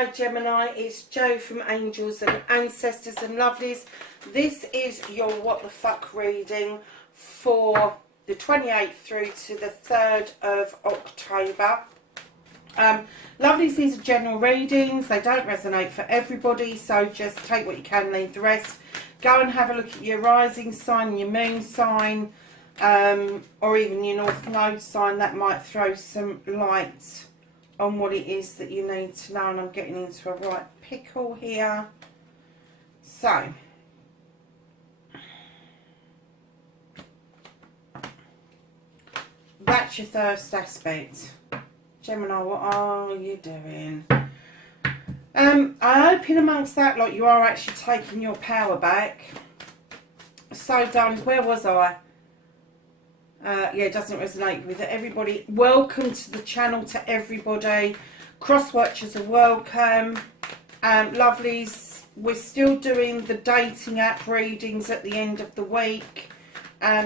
Hi Gemini, it's Jo from Angels and Ancestors and Lovelies. This is your What the Fuck reading for the 28th through to the 3rd of October. Lovelies, these are general readings. They don't resonate for everybody, so just take what you can, leave the rest. Go and have a look at your rising sign, your moon sign, or even your North Node sign. That might throw some light on what it is that you need to know. And I'm getting into a right pickle here. So, that's your thirst aspect. Gemini, what are you doing? I hope in amongst that, like, you are actually taking your power back. So, darlings, where was I? Yeah, it doesn't resonate with it. Everybody, welcome to the channel to everybody. Cross watchers are welcome. Lovelies, we're still doing the dating app readings at the end of the week.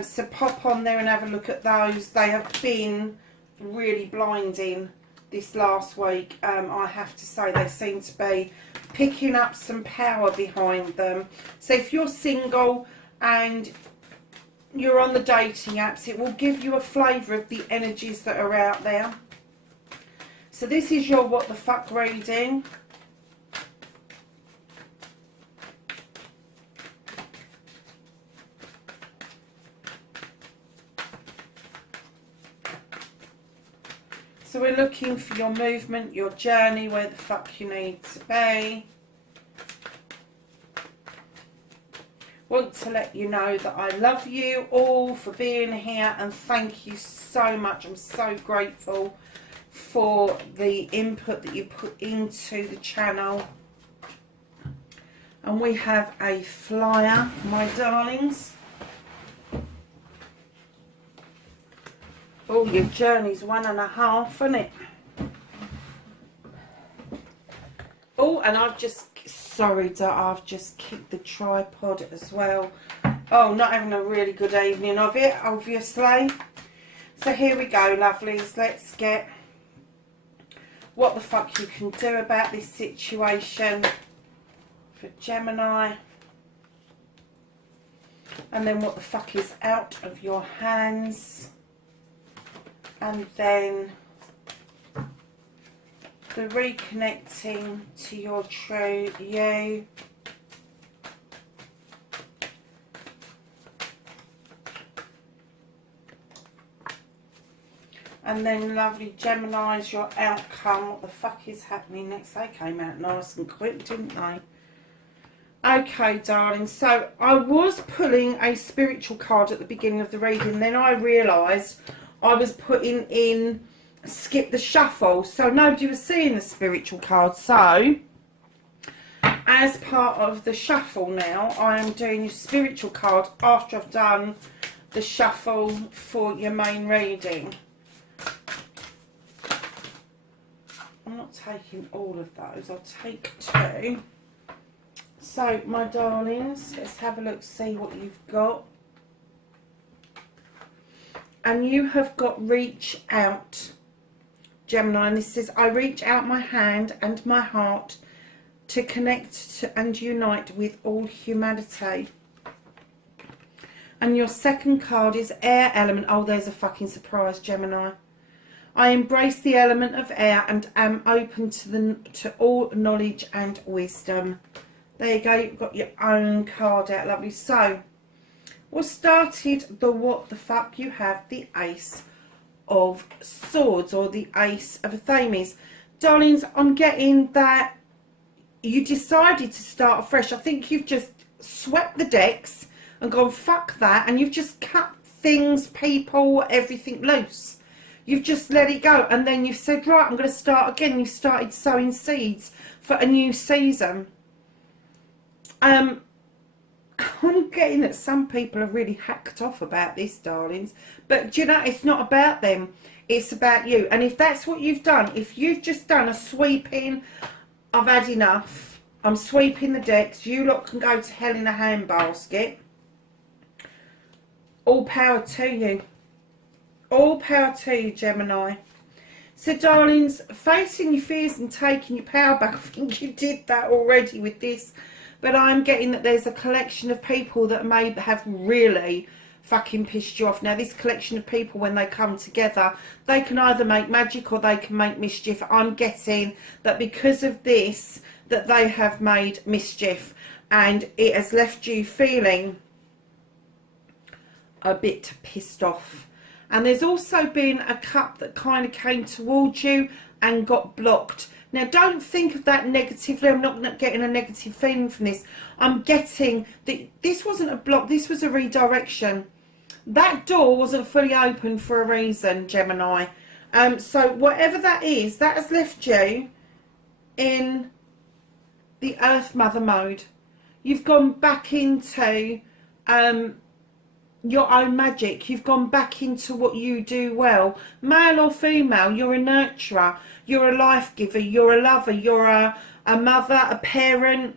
So pop on there and have a look at those. They have been really blinding this last week. I have to say, they seem to be picking up some power behind them. So if you're single and you're on the dating apps, it will give you a flavour of the energies that are out there. So this is your What the Fuck reading. So we're looking for your movement, your journey, where the fuck you need to be. Want to let you know that I love you all for being here, and thank you so much. I'm so grateful for the input that you put into the channel. And we have a flyer, my darlings. Oh, your journey's 1.5, isn't it? Oh, and I've just, sorry that I've just kicked the tripod as well. Oh, not having a really good evening of it, obviously. So here we go, lovelies. Let's get what the fuck you can do about this situation for Gemini. And then what the fuck is out of your hands. And then the reconnecting to your true you. And then, lovely Geminis, your outcome. What the fuck is happening next? They came out nice and quick, didn't they? Okay, darling. So I was pulling a spiritual card at the beginning of the reading. Then I realised I was putting in skip the shuffle, so nobody was seeing the spiritual card. So as part of the shuffle now, I am doing your spiritual card after I've done the shuffle for your main reading. I'm not taking all of those, I'll take 2. So my darlings, let's have a look, see what you've got. And you have got reach out, Gemini, and this says, I reach out my hand and my heart to connect to and unite with all humanity. And your second card is air element. Oh, there's a fucking surprise, Gemini. I embrace the element of air and am open to all knowledge and wisdom. There you go, you've got your own card out, lovely. So, what started the what the fuck? You have the Ace of Swords, or the Ace of Athames. Darlings, I'm getting that you decided to start afresh. I think you've just swept the decks and gone fuck that, and you've just cut things, people, everything loose. You've just let it go, and then you've said, right, I'm going to start again. You've started sowing seeds for a new season. I'm getting that some people are really hacked off about this, darlings. But do you know, it's not about them. It's about you. And if that's what you've done, if you've just done a sweeping, I've had enough, I'm sweeping the decks, you lot can go to hell in a handbasket. All power to you. All power to you, Gemini. So, darlings, facing your fears and taking your power back, I think you did that already with this. But I'm getting that there's a collection of people that may have really fucking pissed you off. Now, this collection of people, when they come together, they can either make magic or they can make mischief. I'm getting that because of this, that they have made mischief. And it has left you feeling a bit pissed off. And there's also been a cup that kind of came towards you and got blocked. Now, don't think of that negatively. I'm not getting a negative feeling from this. I'm getting that this wasn't a block. This was a redirection. That door wasn't fully open for a reason, Gemini. So whatever that is, that has left you in the Earth Mother mode. You've gone back into your own magic. You've gone back into what you do well. Male or female, you're a nurturer. You're a life giver. You're a lover. You're a mother, a parent.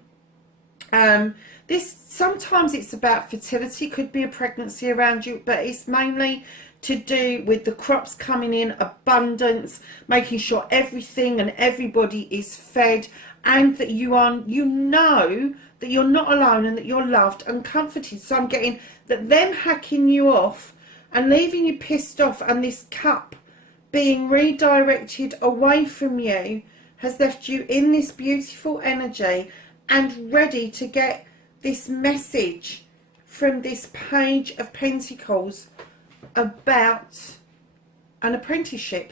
This sometimes it's about fertility. Could be a pregnancy around you, but it's mainly to do with the crops coming in, abundance, making sure everything and everybody is fed, and that you know that you're not alone and that you're loved and comforted. So I'm getting that them hacking you off and leaving you pissed off, and this cup being redirected away from you has left you in this beautiful energy and ready to get this message from this Page of Pentacles about an apprenticeship,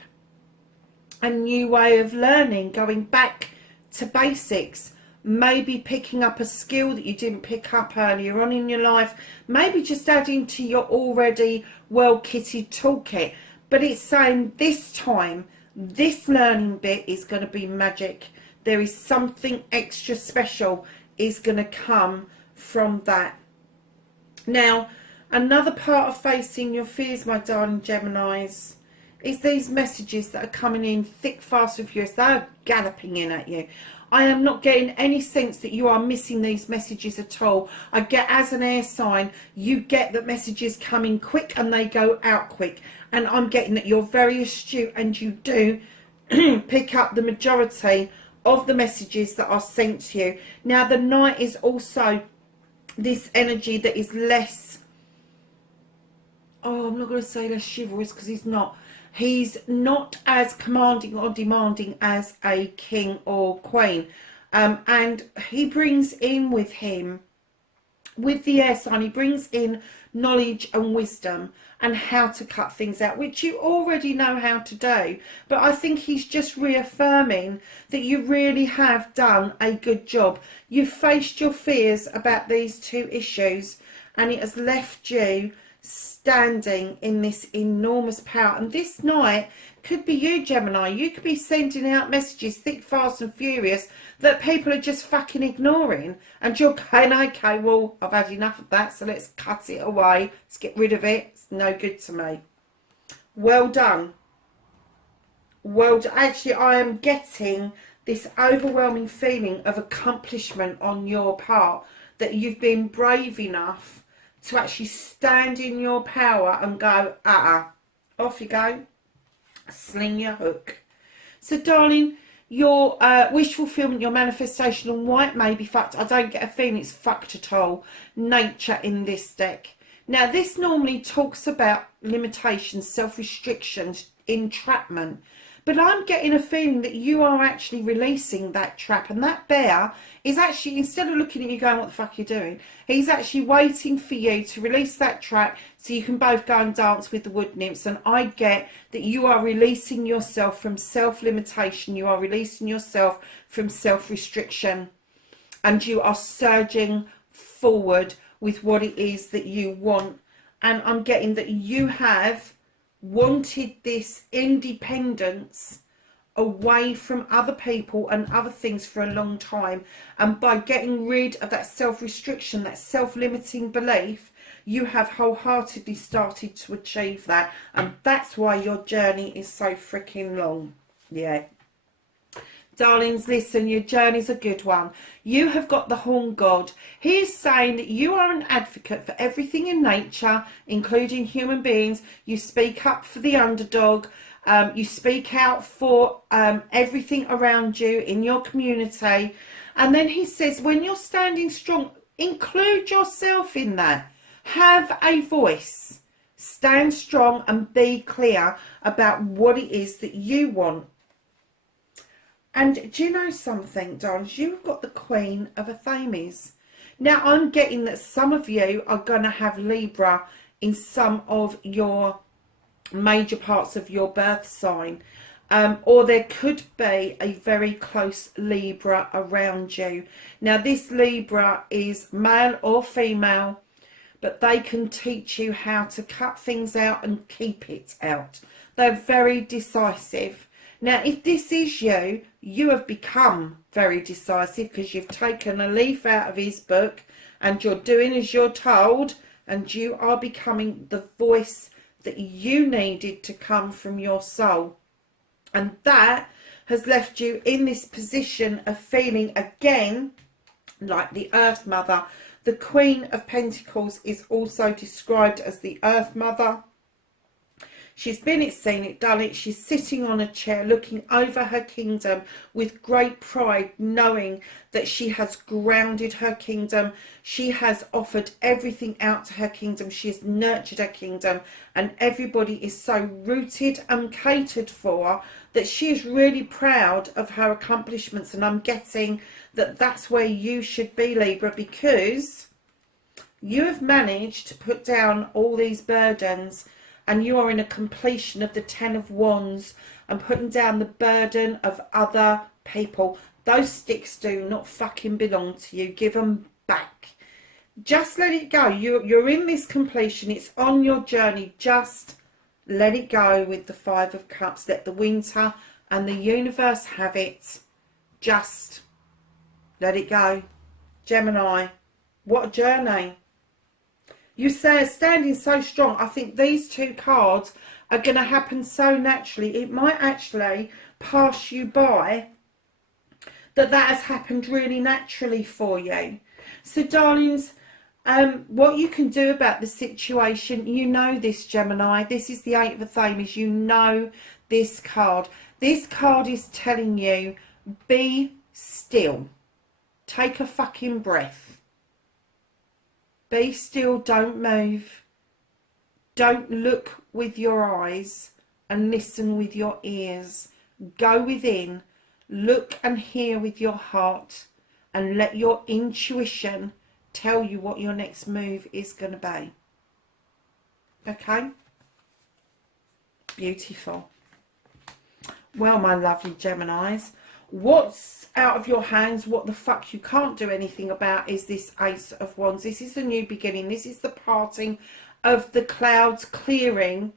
a new way of learning, going back to basics, maybe picking up a skill that you didn't pick up earlier on in your life, maybe just adding to your already well-kitted toolkit. But it's saying this time, this learning bit is going to be magic. There is something extra special is going to come from that. Now, another part of facing your fears, my darling Geminis, is these messages that are coming in thick, fast, and furious. They're galloping in at you. I am not getting any sense that you are missing these messages at all. I get, as an air sign, you get that messages come in quick and they go out quick. And I'm getting that you're very astute and you do pick up the majority of the messages that are sent to you. Now, the Knight is also this energy that is less, I'm not going to say less chivalrous, because he's not. He's not as commanding or demanding as a king or queen. And he brings in with him, with the air sign, he brings in knowledge and wisdom and how to cut things out, which you already know how to do. But I think he's just reaffirming that you really have done a good job. You've faced your fears about these two issues, and it has left you standing in this enormous power. And this Knight could be you, Gemini. You could be sending out messages thick, fast and furious that people are just fucking ignoring, and you're going, okay, well, I've had enough of that, so let's cut it away, let's get rid of it, it's no good to me. Well done. Well done. Actually, I am getting this overwhelming feeling of accomplishment on your part, that you've been brave enough to actually stand in your power and go, off you go, sling your hook. So, darling, your wish fulfillment, your manifestation on white may be fucked. I don't get a feeling it's fucked at all. Nature in this deck. Now, this normally talks about limitations, self-restrictions, entrapment. But I'm getting a feeling that you are actually releasing that trap. And that bear is actually, instead of looking at you going, what the fuck are you doing? He's actually waiting for you to release that trap so you can both go and dance with the wood nymphs. And I get that you are releasing yourself from self-limitation. You are releasing yourself from self-restriction. And you are surging forward with what it is that you want. And I'm getting that you have wanted this independence away from other people and other things for a long time, and by getting rid of that self-restriction, that self-limiting belief, you have wholeheartedly started to achieve that. And that's why your journey is so freaking long. Yeah, darlings, listen, your journey's a good one. You have got the Horn God. He is saying that you are an advocate for everything in nature, including human beings. You speak up for the underdog. You speak out for everything around you in your community. And then he says, when you're standing strong, include yourself in that. Have a voice. Stand strong and be clear about what it is that you want. And do you know something, darlings? You've got the Queen of Athames. Now, I'm getting that some of you are going to have Libra in some of your major parts of your birth sign. Or there could be a very close Libra around you. Now, this Libra is male or female, but they can teach you how to cut things out and keep it out. They're very decisive. Now, if this is you, you have become very decisive because you've taken a leaf out of his book and you're doing as you're told, and you are becoming the voice that you needed to come from your soul. And that has left you in this position of feeling again like the Earth Mother. The Queen of Pentacles is also described as the Earth Mother. She's been it, seen it, done it. She's sitting on a chair looking over her kingdom with great pride, knowing that she has grounded her kingdom. She has offered everything out to her kingdom. She has nurtured her kingdom, and everybody is so rooted and catered for that she is really proud of her accomplishments. And I'm getting that that's where you should be, Libra, because you have managed to put down all these burdens. And you are in a completion of the Ten of Wands and putting down the burden of other people. Those sticks do not fucking belong to you. Give them back. Just let it go. You're in this completion. It's on your journey. Just let it go with the Five of Cups. Let the winter and the universe have it. Just let it go. Gemini, what a journey. You say standing so strong. I think these two cards are going to happen so naturally. It might actually pass you by that has happened really naturally for you. So, darlings, what you can do about the situation, you know this, Gemini. This is the Eight of Athames. You know this card. This card is telling you, be still. Take a fucking breath. Be still, don't move. Don't look with your eyes and listen with your ears. Go within, look and hear with your heart, and let your intuition tell you what your next move is going to be. Okay? Beautiful. Well, my lovely Geminis, what's out of your hands, what the fuck you can't do anything about, is this Ace of Wands. This is the new beginning. This is the parting of the clouds clearing.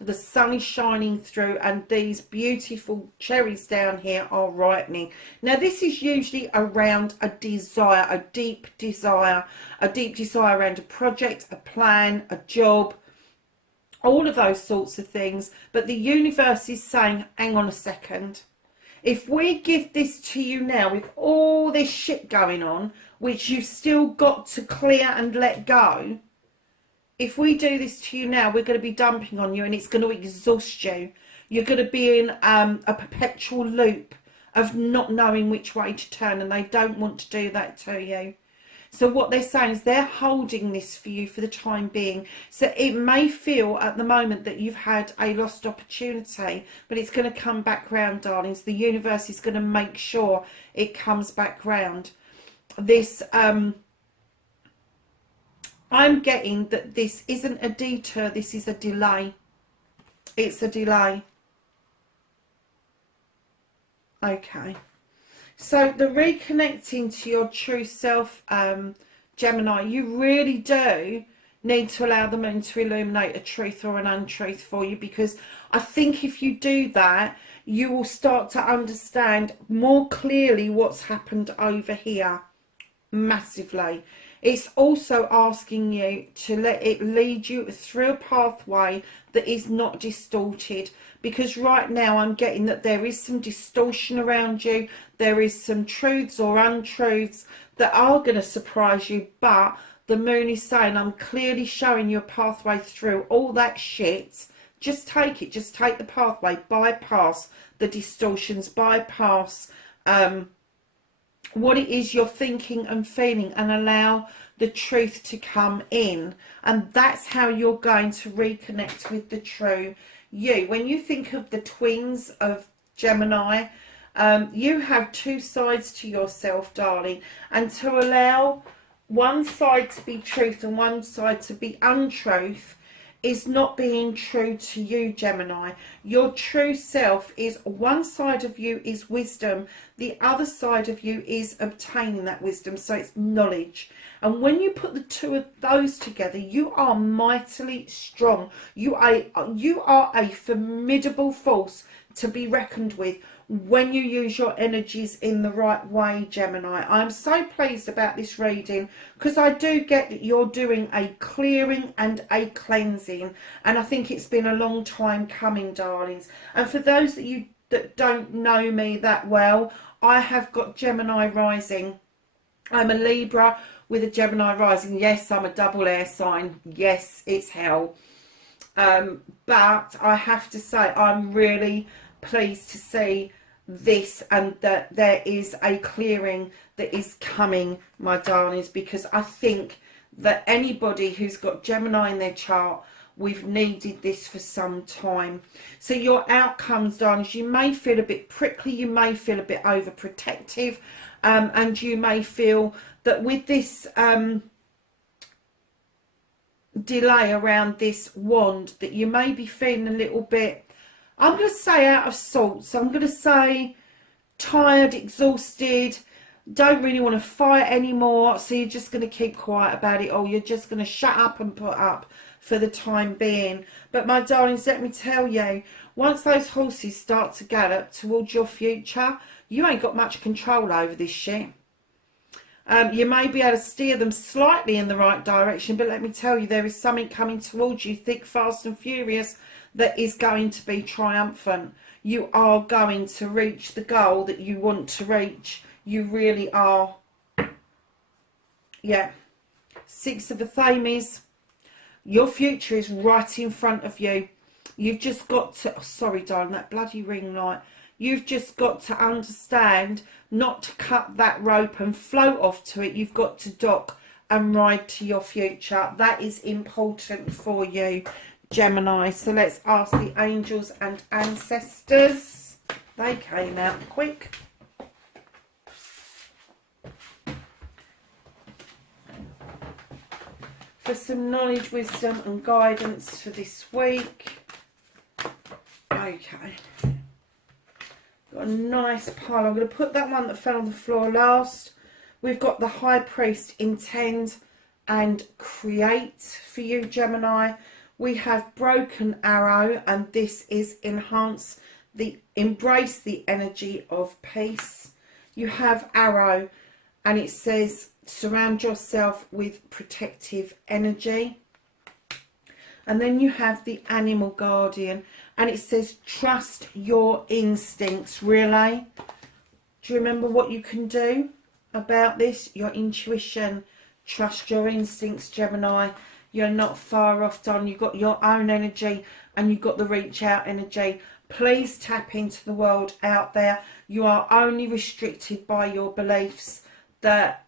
The sun is shining through, and these beautiful cherries down here are ripening. Now, this is usually around a desire, a deep desire around a project, a plan, a job, all of those sorts of things. But the universe is saying, hang on a second. If we give this to you now with all this shit going on, which you've still got to clear and let go, if we do this to you now, we're going to be dumping on you and it's going to exhaust you. You're going to be in a perpetual loop of not knowing which way to turn, and they don't want to do that to you. So what they're saying is they're holding this for you for the time being. So it may feel at the moment that you've had a lost opportunity, but it's going to come back round, darlings. The universe is going to make sure it comes back round. This, I'm getting that this isn't a detour, this is a delay. It's a delay. Okay. So the reconnecting to your true self, Gemini, you really do need to allow the moon to illuminate a truth or an untruth for you, because I think if you do that, you will start to understand more clearly what's happened over here massively. It's also asking you to let it lead you through a pathway that is not distorted, because right now I'm getting that there is some distortion around you. There is some truths or untruths that are going to surprise you, but the moon is saying, I'm clearly showing you a pathway through all that shit just take it. Just take the pathway. Bypass the distortions. Bypass what it is you're thinking and feeling, and allow the truth to come in. And that's how you're going to reconnect with the true you. When you think of the twins of Gemini, you have two sides to yourself, darling, and to allow one side to be truth and one side to be untruth is not being true to you, Gemini. Your true self is, one side of you is wisdom, the other side of you is obtaining that wisdom, so it's knowledge. And when you put the two of those together, you are mightily strong. You are a formidable force to be reckoned with when you use your energies in the right way, Gemini. I'm so pleased about this reading, because I do get that you're doing a clearing and a cleansing, and I think it's been a long time coming, darlings. And for those that you that don't know me that well, I have got Gemini rising. I'm a Libra with a Gemini rising. Yes, I'm a double air sign. Yes, it's hell. But I have to say, I'm really pleased to see this, and that there is a clearing that is coming, my darlings, because I think that anybody who's got Gemini in their chart, we've needed this for some time. So your outcomes, darlings, you may feel a bit prickly, you may feel a bit overprotective, and you may feel that with this delay around this wand, that you may be feeling a little bit, I'm going to say, out of sorts. I'm going to say tired, exhausted, don't really want to fight anymore, so you're just going to keep quiet about it, or you're just going to shut up and put up for the time being. But my darlings, let me tell you, once those horses start to gallop towards your future, you ain't got much control over this shit. You may be able to steer them slightly in the right direction, but let me tell you, there is something coming towards you, thick, fast and furious, that is going to be triumphant. You are going to reach the goal that you want to reach. You really are. Yeah. Six of Athames. Your future is right in front of you. You've just got to... Oh, sorry, darling, that bloody ring light. You've just got to understand not to cut that rope and float off to it. You've got to dock and ride to your future. That is important for you, Gemini. So let's ask the angels and ancestors. They came out quick. For some knowledge, wisdom and guidance for this week. Okay. Got a nice pile. I'm going to put that one that fell on the floor last. We've got the High Priest, intend and create for you, Gemini. We have Broken Arrow, and this is embrace the energy of peace. You have Arrow, and it says surround yourself with protective energy. And then you have the Animal Guardian, and it says trust your instincts. Really? Do you remember what you can do about this? Your intuition. Trust your instincts, Gemini. You're not far off, darling. You've got your own energy, and you've got the reach out energy. Please tap into the world out there. You are only restricted by your beliefs. That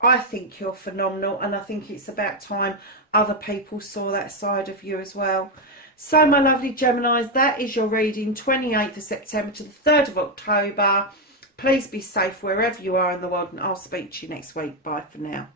I think you're phenomenal, and I think it's about time other people saw that side of you as well. So my lovely Geminis, that is your reading, 28th of September to the 3rd of October. Please be safe wherever you are in the world, and I'll speak to you next week. Bye for now.